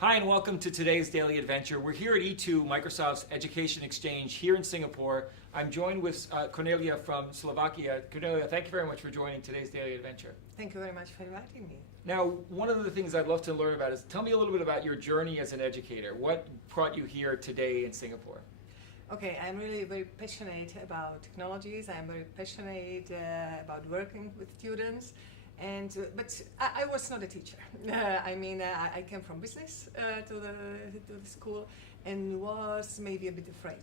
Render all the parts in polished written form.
Hi, and welcome to today's Daily Adventure. We're here at E2, Microsoft's Education Exchange here in Singapore. I'm joined with Kornelia from Slovakia. Kornelia, thank you very much for joining today's Daily Adventure. Thank you very much for inviting me. Now, one of the things I'd love to learn about is tell me a little bit about your journey as an educator. What brought you here today in Singapore? Okay, I'm really very passionate about technologies. I'm very passionate about working with students. But I was not a teacher. I came from business to the school and was maybe a bit afraid.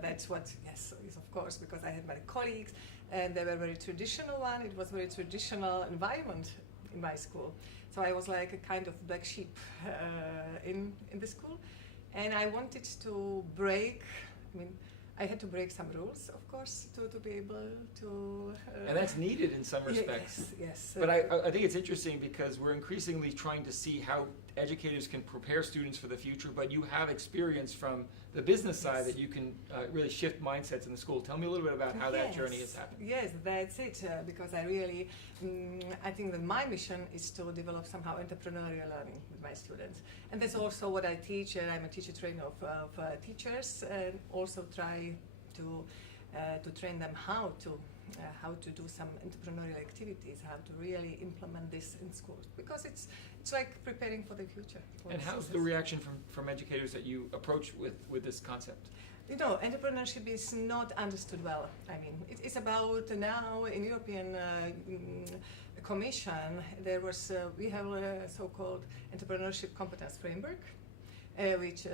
That's what, yes, is of course, because I had my colleagues and they were very traditional one. It was very traditional environment in my school. So I was like a kind of black sheep in the school. And I wanted to break, I had to break some rules, of course, to be able to... and that's needed in some respects. Yes. But I think it's interesting because we're increasingly trying to see how educators can prepare students for the future, but you have experience from the business side that you can really shift mindsets in the school. Tell me a little bit about how that journey has happened. Yes, that's it, because I really, I think that my mission is to develop somehow entrepreneurial learning with my students. And that's also what I teach. I'm a teacher trainer of teachers and also try to train them how to do some entrepreneurial activities, how to really implement this in schools, because it's like preparing for the future. And how's the reaction from educators that you approach with this concept? You know, entrepreneurship is not understood well. It's about now in European Commission, we have a so-called entrepreneurship competence framework, which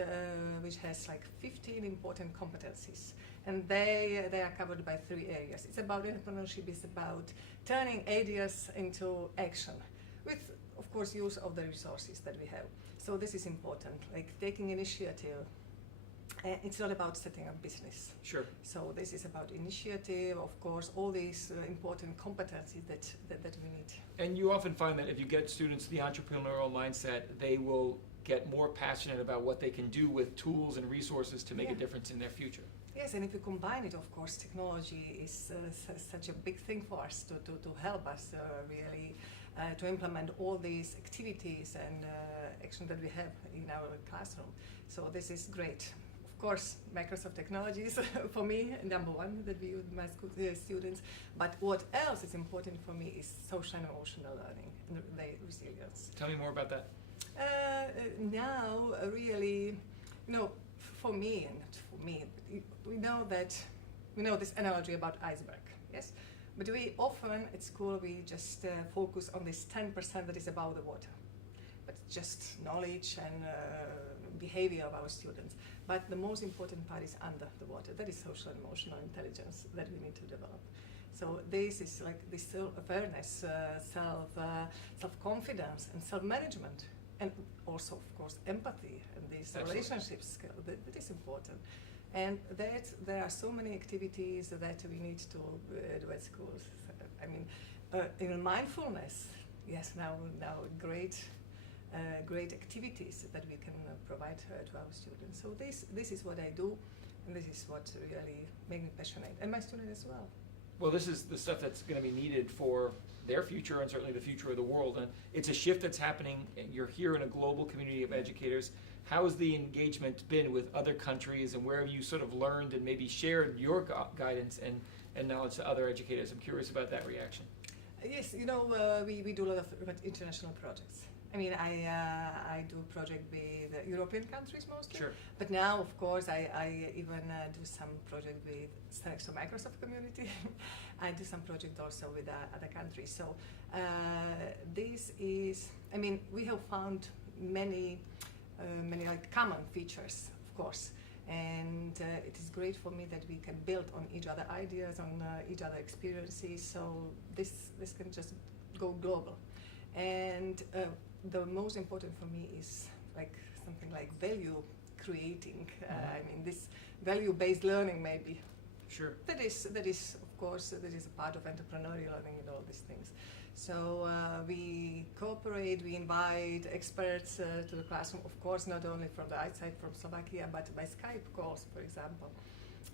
has like 15 important competencies. And they are covered by 3 areas. It's about entrepreneurship, it's about turning ideas into action with, of course, use of the resources that we have. So this is important, like taking initiative. It's not about setting up business. Sure. So this is about initiative, of course, all these important competencies that we need. And you often find that if you get students the entrepreneurial mindset, they will get more passionate about what they can do with tools and resources to make a difference in their future. Yes, and if you combine it, of course, technology is such a big thing for us to help us really to implement all these activities and action that we have in our classroom. So this is great. Of course, Microsoft Technologies for me, number one that we use with my school students. But what else is important for me is social and emotional learning and the resilience. Tell me more about that. Now, really, for me, and not for me, we know this analogy about iceberg, yes? But we often at school, we just focus on this 10% that is above the water. But just knowledge and behavior of our students. But the most important part is under the water. That is social and emotional intelligence that we need to develop. So this is like this self-awareness, self-confidence and self-management. And also, of course, empathy and these relationship skills, that is important. And there are so many activities that we need to do at schools. In mindfulness, yes, now great activities that we can provide to our students. So this is what I do, and this is what really makes me passionate, and my students as well. Well, this is the stuff that's going to be needed for their future and certainly the future of the world. And it's a shift that's happening. You're here in a global community of educators. How has the engagement been with other countries, and where have you sort of learned and maybe shared your guidance and knowledge to other educators? I'm curious about that reaction. Yes, we do a lot of international projects. I do project with European countries mostly. Sure. But now, of course, I even do some project with thanks to Microsoft community. I do some project also with other countries. So this is, we have found many like common features, of course. And it is great for me that we can build on each other ideas, on each other experiences. So this can just go global. And the most important for me is like something like value creating. This value-based learning maybe. Sure. That is of course that is a part of entrepreneurial learning and all these things. So we cooperate, we invite experts to the classroom, of course, not only from the outside, from Slovakia, but by Skype calls, for example.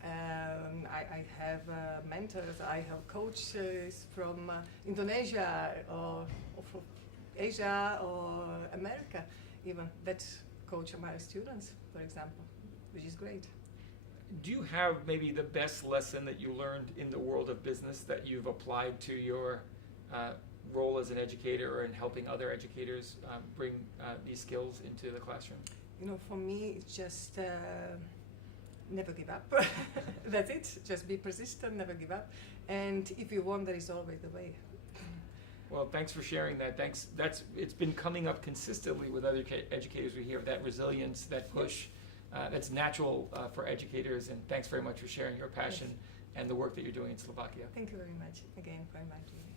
I have mentors, I have coaches from Indonesia or from Asia or America. even that coach my students, for example, which is great. Do you have maybe the best lesson that you learned in the world of business that you've applied to your role as an educator or in helping other educators bring these skills into the classroom? You know, for me, it's just never give up. That's it. Just be persistent, never give up. And if you want, there is always the way. Well, thanks for sharing that. Thanks. It's been coming up consistently with other educators. We hear that resilience, that push, that's natural for educators. And thanks very much for sharing your passion and the work that you're doing in Slovakia. Thank you very much again for inviting me.